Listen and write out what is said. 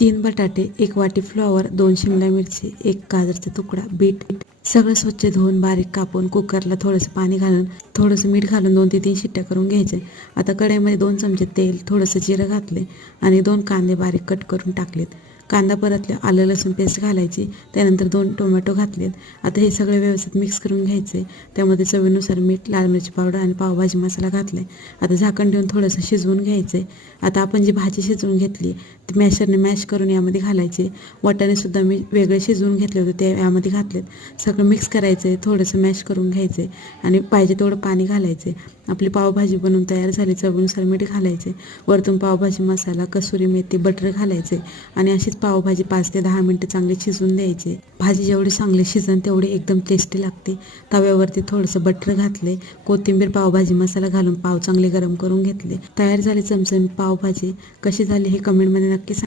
3 बटाटे, 1 वाटी फ्लॉवर, 2 शिमला मिरची, 1 गाजरचा तुकडा, बीट सगळं स्वच्छ धुवून बारीक कापून कुकरला थोडंसं पाणी घालून थोडंसं मीठ घालून 2 ते 3 शिट्ट्या करून घ्यायचे. आता कढईमध्ये 2 चमचे तेल, थोडंसं जिरं घातले आणि 2 कांदे बारीक कट करून टाकलेत. कांदा परतले, आलं लसूण पेस्ट घालायची, त्यानंतर 2 टोमॅटो घातलेत. आता हे सगळे व्यवस्थित मिक्स करून घ्यायचे. त्यामध्ये चवीनुसार मीठ, लाल मिरची पावडर आणि पावभाजी मसाला घातले. आता झाकण ठेवून थोडंसं शिजवून घ्यायचे. आता आपण जी भाजी शिजवून घेतली ती मॅशरने मॅश करून यामध्ये घालायचे. वाटाणेसुद्धा मी वेगळे शिजवून घेतले होते ते यामध्ये घातलेत. सगळं मिक्स करायचं, थोडंसं मॅश करून घ्यायचे आणि पाहिजे तेवढं पाणी घालायचे. आपली पावभाजी बनवून तयार झाली. चवीनुसार मीठ घालायचे. वरतून पावभाजी मसाला, कसुरी मेथी, बटर घालायचे आणि अशीच पावभाजी 5 ते 10 मिनिटं चांगली शिजवून द्यायची. भाजी जेवढी चांगली शिजन तेवढी एकदम टेस्टी लागते. तव्यावरती थोडंसं बटर घातले, कोथिंबीर, पावभाजी मसाला घालून पाव चांगले गरम करून घेतले. तयार झाली चमचमीत पावभाजी. कशी झाली हे कमेंटमध्ये नक्की सांगा.